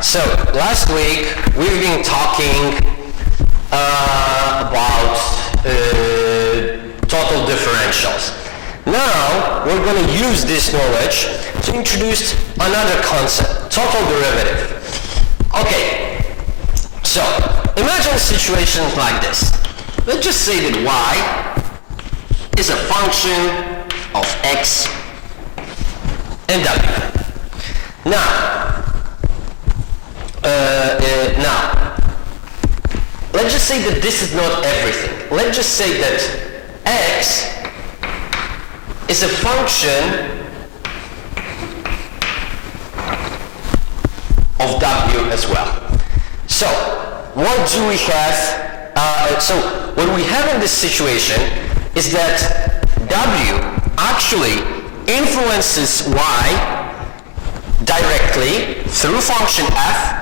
so last week we've been talking about total differentials. Now we're going to use this knowledge to introduce another concept, total derivative. Okay, so imagine situations like this. Let's just say that y is a function of x and w. Now, let's just say that this is not everything. Let's just say that x is a function of w as well. So, what do we have? So, what we have in this situation is that w actually influences y directly through function f,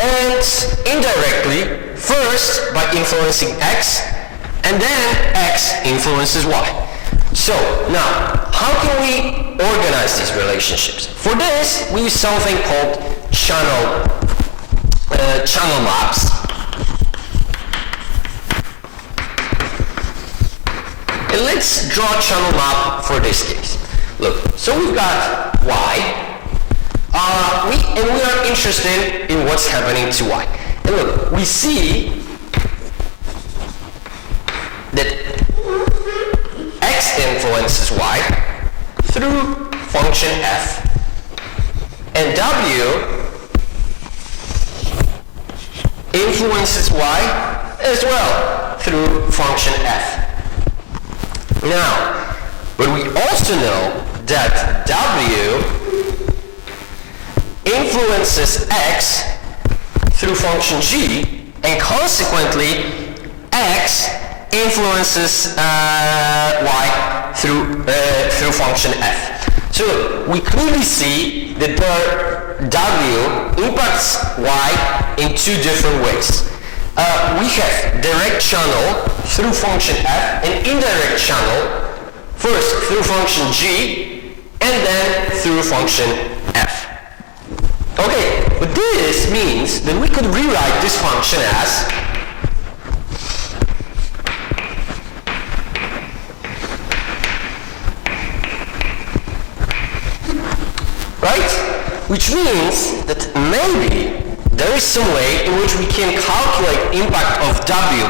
and indirectly first by influencing x, and then x influences y. So now, how can we organize these relationships? For this, we use something called channel maps. And let's draw a channel map for this case. Look, so we've got y, and we are interested in what's happening to y. And look, we see that x influences y through function f, and w influences y as well through function f. Now, but we also know that w influences x through function g, and consequently x influences y through function f. So we clearly see that the w impacts y in two different ways. We have direct channel through function f, and indirect channel first through function g and then through function f. Okay, but this means that we could rewrite this function as right? Which means that maybe there is some way in which we can calculate impact of w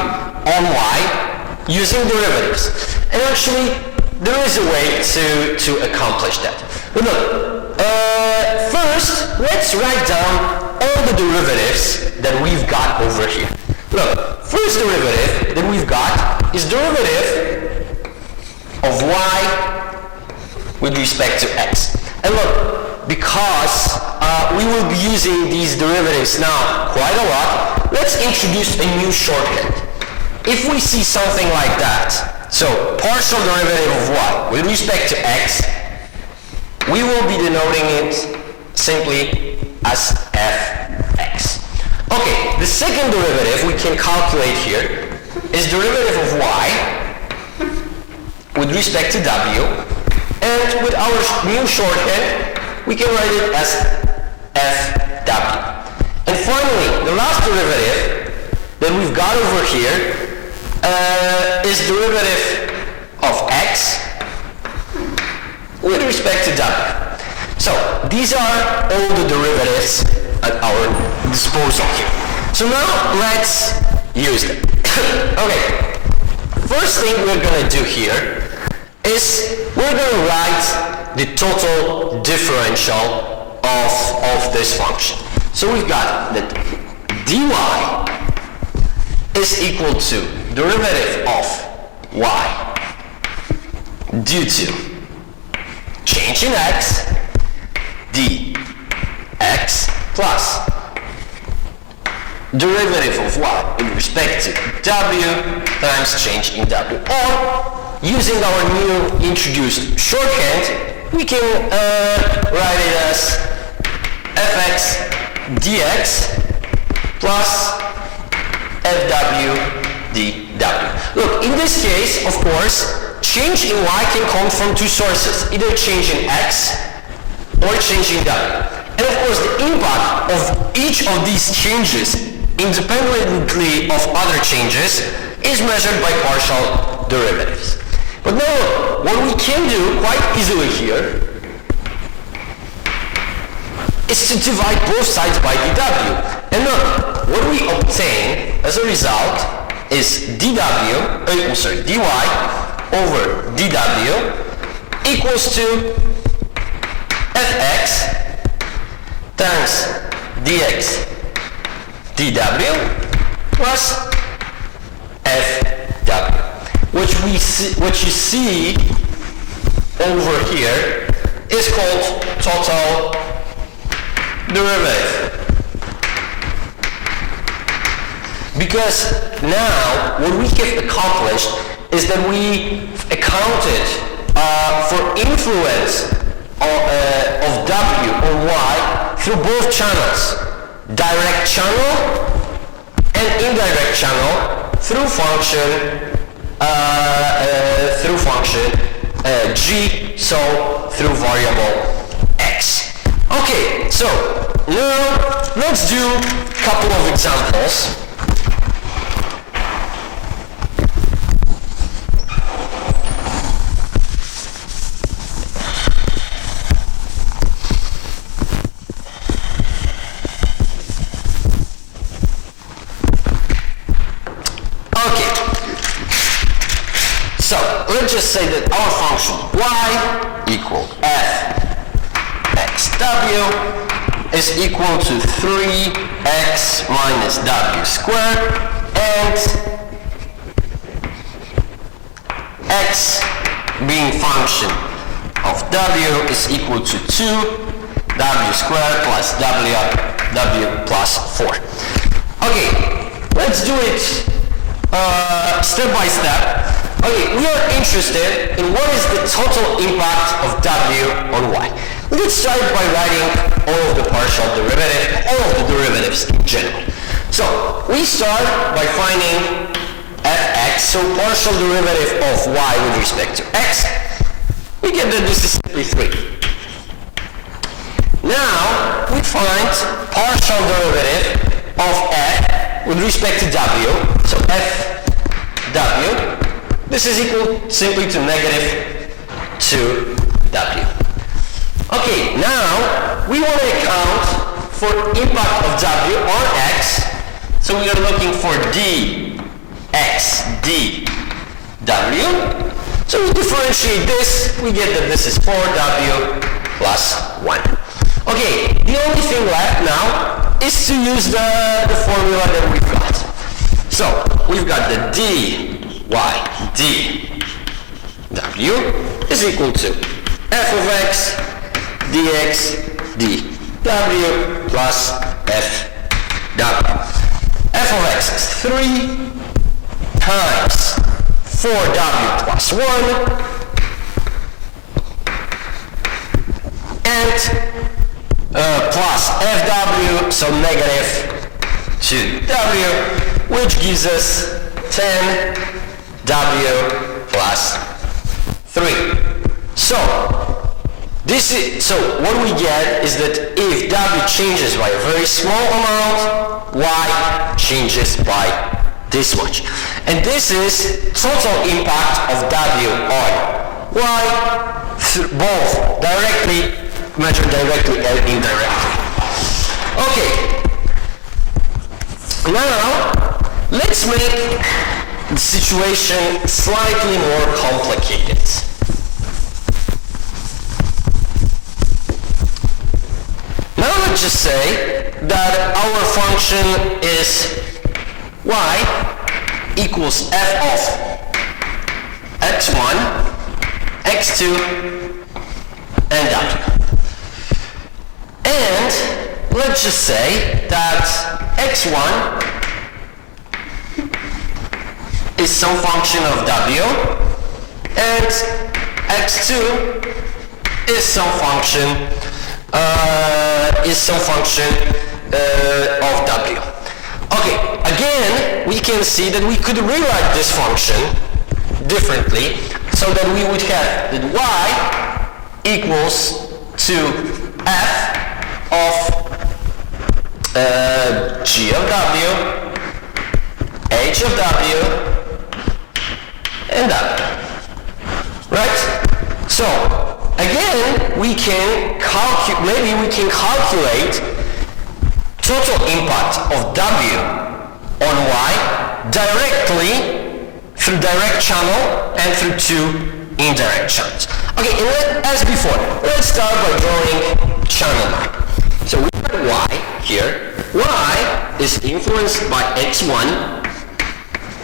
on y using derivatives. And actually, there is a way to accomplish that. But look, first, let's write down all the derivatives that we've got over here. Look, first derivative that we've got is derivative of y with respect to x. And look, because we will be using these derivatives now quite a lot, let's introduce a new shorthand. If we see something like that, so partial derivative of y with respect to x, we will be denoting it simply as fx. Okay, the second derivative we can calculate here is derivative of y with respect to w, and with our new shorthand, we can write it as fw. And finally, the last derivative that we've got over here is derivative of x with respect to w. So these are all the derivatives at our disposal here. So now let's use them. Okay, first thing we're going to do here is we're going to write the total differential of this function. So we've got that dy is equal to derivative of y due to change in x dx plus derivative of y with respect to w times change in w. Or, using our new introduced shorthand, we can write it as fx dx plus fw dw. Look, in this case, of course, change in y can come from two sources, either change in x or change in w. And of course, the impact of each of these changes, independently of other changes, is measured by partial derivatives. But now, what we can do quite easily here is to divide both sides by dw. And now, what we obtain as a result is dy over dw equals to fx times dx dw plus fw. What you see over here is called total derivative. Because now what we have accomplished is that we accounted for influence of W or Y through both channels, direct channel and indirect channel through function G, so through variable X. Okay, so now let's do a couple of examples. So let's just say that our function y equal fxw is equal to 3x minus w squared, and x being function of w is equal to 2w squared plus w plus 4. Okay, let's do it step by step. Okay, we are interested in what is the total impact of W on Y. Let's start by writing all of the partial derivative, all of the derivatives in general. So, we start by finding fx, so partial derivative of y with respect to x. We get that this is simply 3. Now, we find partial derivative of f with respect to w, so fw. This is equal simply to negative 2w. Okay, now we want to account for impact of w on x, so we are looking for dx dw. So we differentiate this, we get that this is 4w plus 1. Okay, the only thing left now is to use the formula that we've got. So we've got the dy dw is equal to f of x dx dw plus fw. F of x is 3 times 4w plus 1 and plus fw, so negative 2w, which gives us 10w plus 3. So what we get is that if w changes by a very small amount, y changes by this much. And this is total impact of w on y, both directly, measured directly and indirectly. Okay. Now, let's make the situation slightly more complicated. Now let's just say that our function is y equals f of x1, x2, and w. And let's just say that x1 is some function of w, and x2 is some function of w. Okay, again, we can see that we could rewrite this function differently, so that we would have that y equals to f of G of W, H of W, and W. Right? So, again, maybe we can calculate total impact of W on Y directly through direct channel and through two indirect channels. Okay, and as before, let's start by drawing channel map. So we have Y here. Y is influenced by X1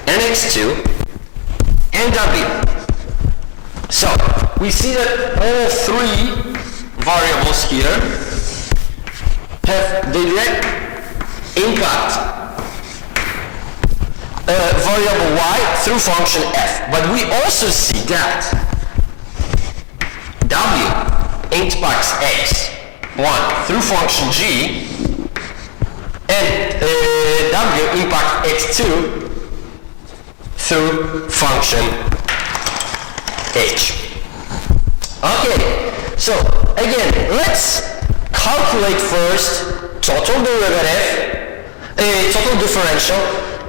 and X2 and W. So we see that all three variables here have direct impact variable Y through function F. But we also see that W impacts X1 through function G, and W impacts X2 through function H. Okay, so again, let's calculate first total derivative, total differential,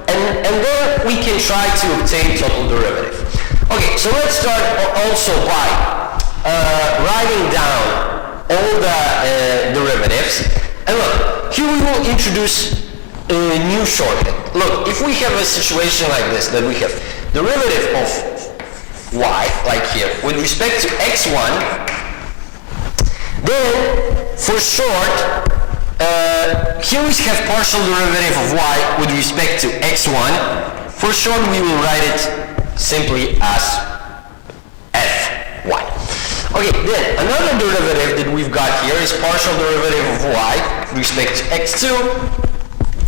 and then we can try to obtain total derivative. Okay, so let's start also by writing down all the derivatives. And look, here we will introduce a new shorthand. Look, if we have a situation like this, that we have derivative of y, like here, with respect to x1, then for short, here we have partial derivative of y with respect to x1. For short, we will write it simply as f1. Okay, then another derivative that we've got here is partial derivative of y with respect to x2.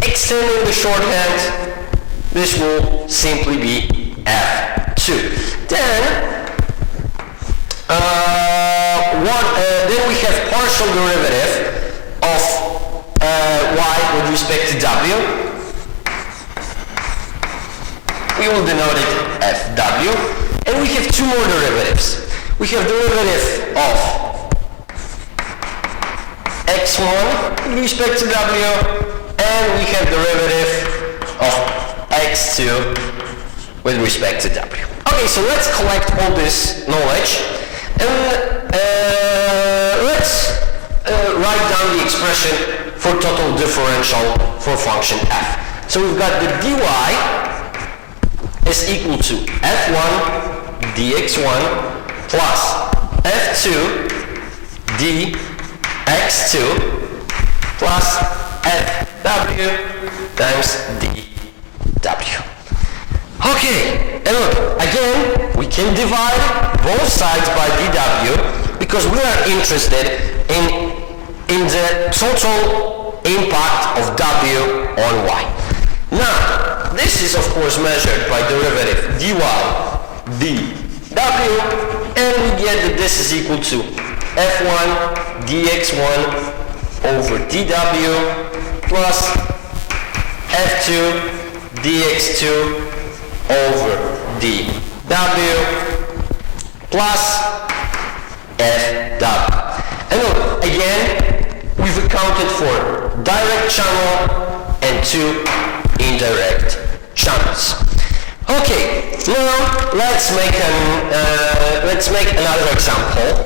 Extending the shorthand, this will simply be f2. Then we have partial derivative of y with respect to w. We will denote it fw. And we have two more derivatives. We have derivative of x1 with respect to w, and we have derivative of x2 with respect to w. Okay, so let's collect all this knowledge, and let's write down the expression for total differential for function f. So we've got the dy is equal to f1 dx1 plus f2 dx2 plus fw times dw. Okay, and look, again, we can divide both sides by dw because we are interested in the total impact of w on y. Now, this is of course measured by derivative dy dw, and we get that this is equal to f1 dx1 over dw plus f2 dx2 over dw plus fw. And look, again, we've accounted for direct channel and two indirect channels. Okay, now let's make another example.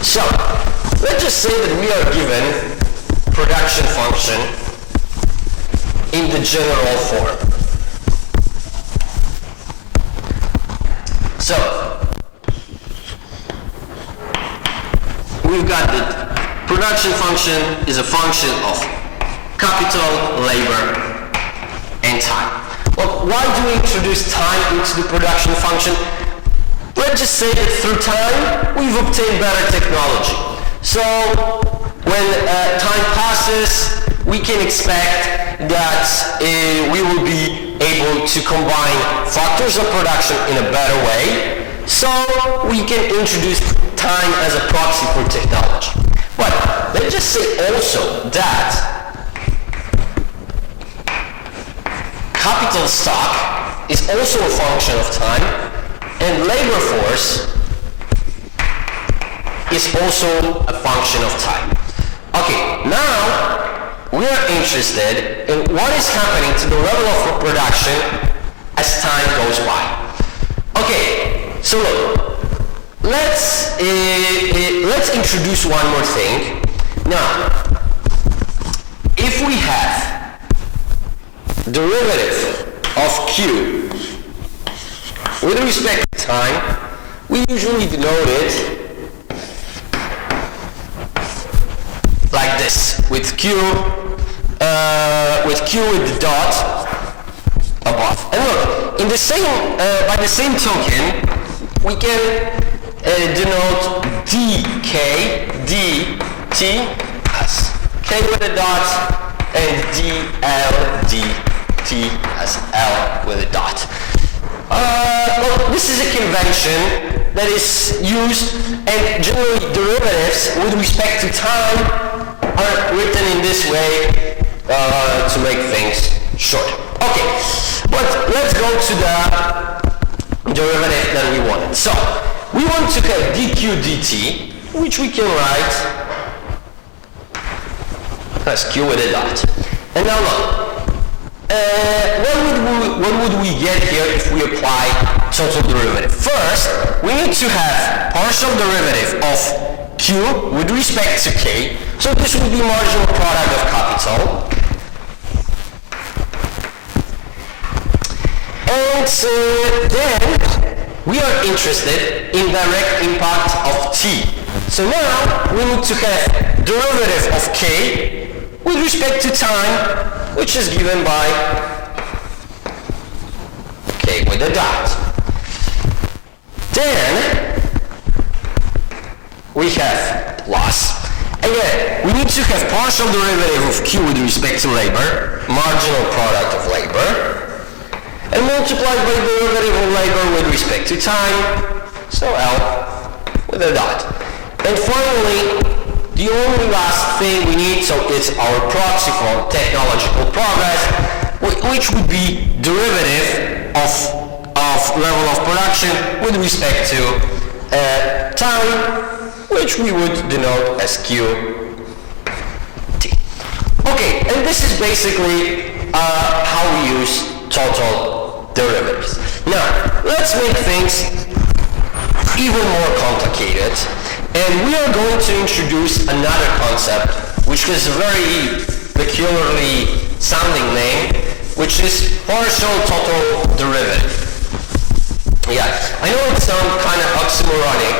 So, let's just say that we are given production function in the general form. So, we've got that production function is a function of capital, labor, and time. Well, why do we introduce time into the production function? Let's just say that through time, we've obtained better technology. So, when time passes, we can expect that we will be able to combine factors of production in a better way. So, we can introduce time as a proxy for technology. But let's just say also that capital stock is also a function of time, and labor force is also a function of time. Okay, now we are interested in what is happening to the level of production as time goes by. Okay, so look, let's introduce one more thing. Now, if we have derivative of Q with respect to time, we usually denote it like this, with Q with the dot above. And look, in the same, by the same token, we can denote dk, dt as k with a dot, and dl, dt as l with a dot. Well, this is a convention that is used, and generally derivatives with respect to time are written in this way to make things short. Okay, but let's go to the derivative that we wanted. So, we want to get dq dt, which we can write as q with a dot. And now look, what would we get here if we apply total derivative? First, we need to have partial derivative of q with respect to k. So this would be marginal product of capital. And then we are interested in direct impact of t. So now we need to have derivative of k with respect to time, which is given by k with a dot. Then we have plus. Again, we need to have partial derivative of q with respect to labor, marginal product of labor, and multiplied by derivative of labor with respect to time, so L with a dot. And finally, the only last thing we need, so it's our proxy for technological progress, which would be derivative of level of production with respect to time, which we would denote as QT. Okay, and this is basically how we use total derivatives. Now, let's make things even more complicated, and we are going to introduce another concept, which is a very peculiarly sounding name, which is partial total derivative. Yeah, I know it sounds kind of oxymoronic,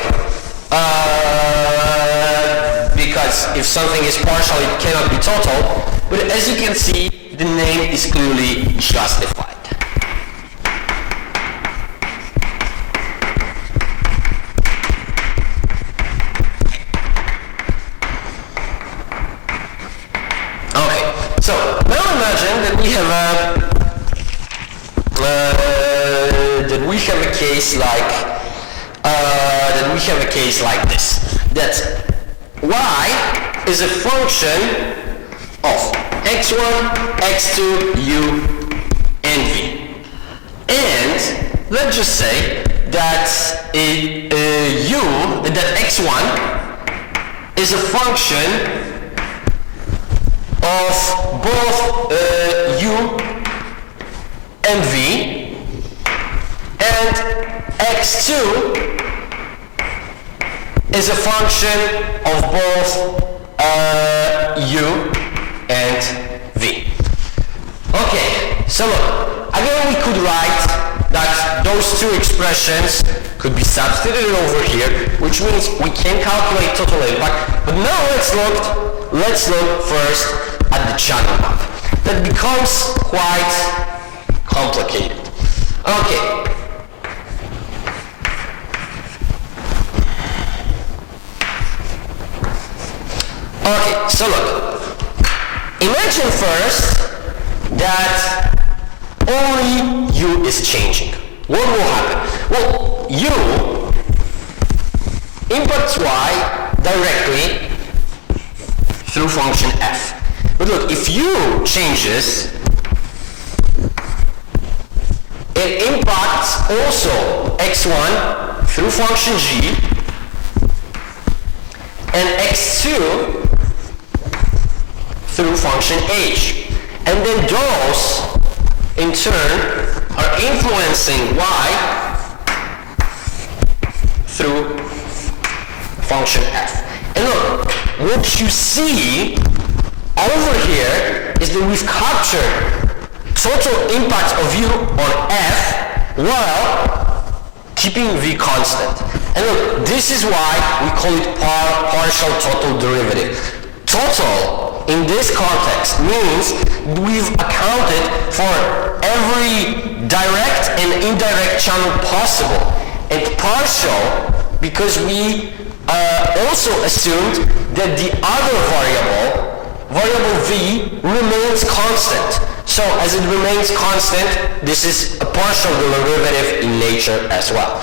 because if something is partial, it cannot be total, but as you can see, the name is clearly justified. Okay, so now imagine that we have a case like this. That y is a function of x1, x2, u, and v. And let's just say that that x1 is a function of both u and v, and x2 is a function of both u and v. Okay, so look, again we could write that those two expressions could be substituted over here, which means we can calculate total impact. But now let's look first at the channel map. That becomes quite complicated. Okay. Okay, so look, imagine first that only u is changing. What will happen? Well, u impacts y directly through function f. But look, if u changes, it impacts also x1 through function g, and x2 through function h. And then those, in turn, are influencing y through function f. And look, what you see over here is that we've captured total impact of u on f while keeping v constant. And look, this is why we call it partial total derivative. Total, in this context, means we've accounted for every direct and indirect channel possible. And partial, because we also assumed that the other variable v, remains constant. So as it remains constant, this is a partial derivative in nature as well.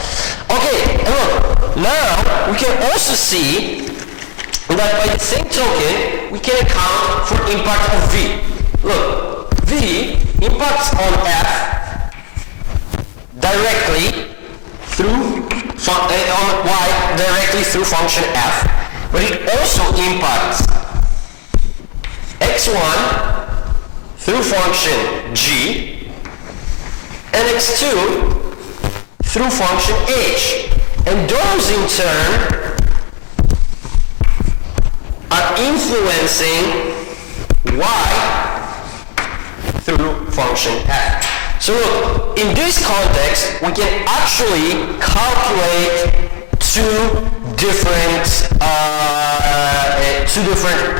Okay, and look, now we can also see that by the same token, we can account for impact of v. Look, v impacts on f directly through on y directly through function f, but it also impacts x1 through function g and x2 through function h, and those in turn are influencing y through function f. So look, in this context, we can actually calculate two different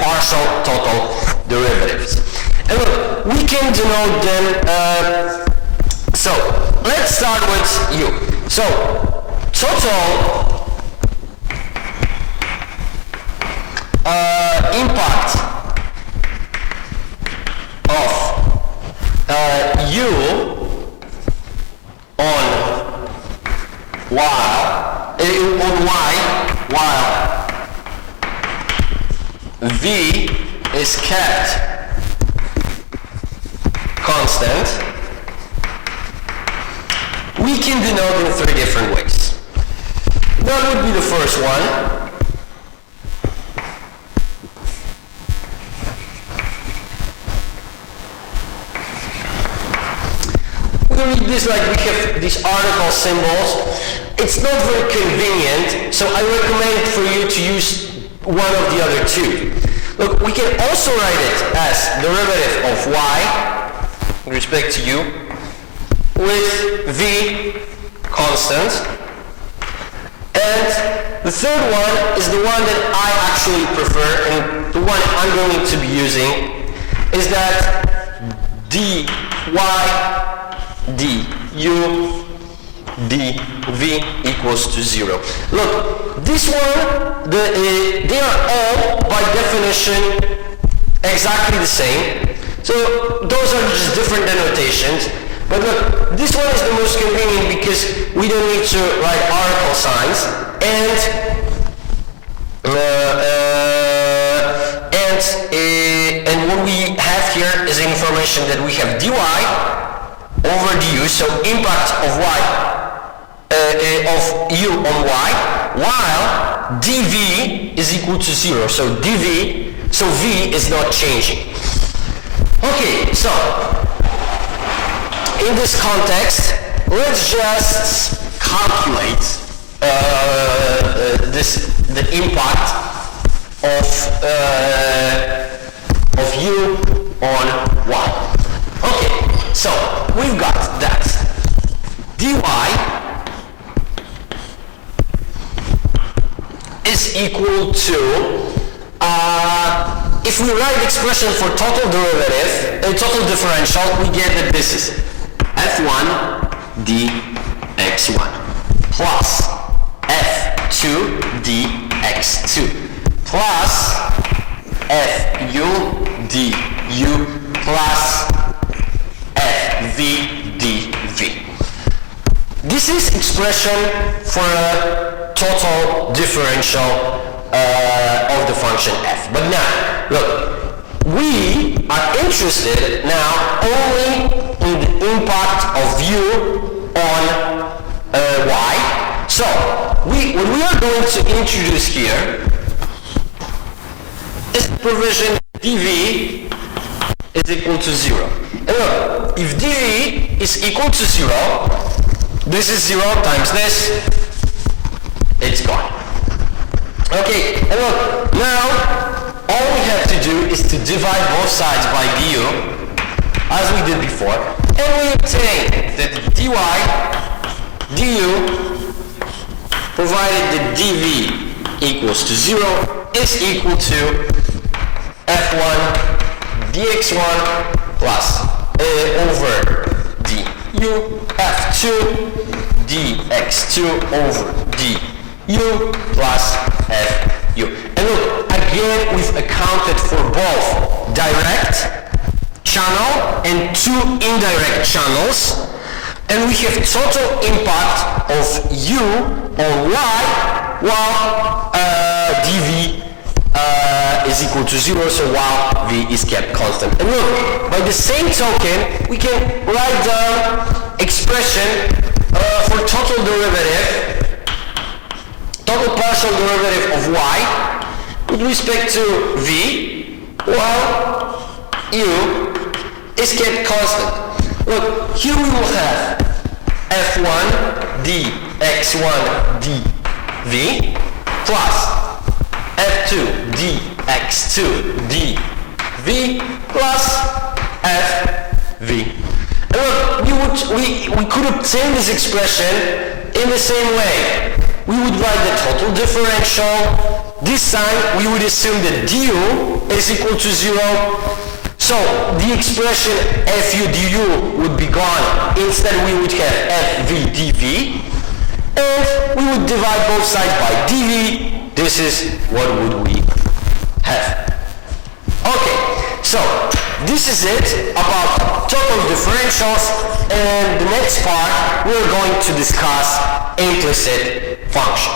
partial total derivatives. And look, we can denote them, so let's start with u. So total impact of u on while v is kept constant, we can denote in three different ways. That would be the first one. We read this like we have these article symbols. It's not very convenient, so I recommend for you to use one of the other two. Look, we can also write it as derivative of y with respect to u with v constant. And the third one is the one that I actually prefer, and the one I'm going to be using is that dy du dv equals to 0. Look, this one, they are all by definition exactly the same. So those are just different denotations. But look, this one is the most convenient because we don't need to write article signs, and what we have here is information that we have dy over du, so impact of y of u on y, while dv is equal to 0. So v is not changing. Okay, so in this context, let's just calculate the impact of u on y. Okay, so we've got that dy is equal to, if we write the expression for total derivative, total differential, we get that this is f1 dx1 plus f2 dx2 plus fu du plus fv dv. This is expression for a total differential of the function f. But now, look, we are interested now only in the impact of u on y. So what we are going to introduce here provision dv is equal to 0. And look, if dv is equal to 0, this is 0 times this, it's gone. Okay, and look, now all we have to do is to divide both sides by du, as we did before, and we obtain that dy du, provided that dv equals to 0, is equal to f1 dx1 plus over du f2 dx2 over du plus fu. And look, again we've accounted for both direct channel and two indirect channels, and we have total impact of u on y while dv is equal to 0, so while v is kept constant. And look, by the same token, we can write down expression for total derivative, total partial derivative of y with respect to v, while u is kept constant. Look, here we will have f1 dx1 dv plus f2 dx2 dv plus fv. And look, we could obtain this expression in the same way. We would write the total differential. This time we would assume that du is equal to 0. So the expression fu du would be gone. Instead we would have fv dv, and we would divide both sides by dv. This is what would we have. Okay, so this is it about total differentials, and the next part we're going to discuss implicit function.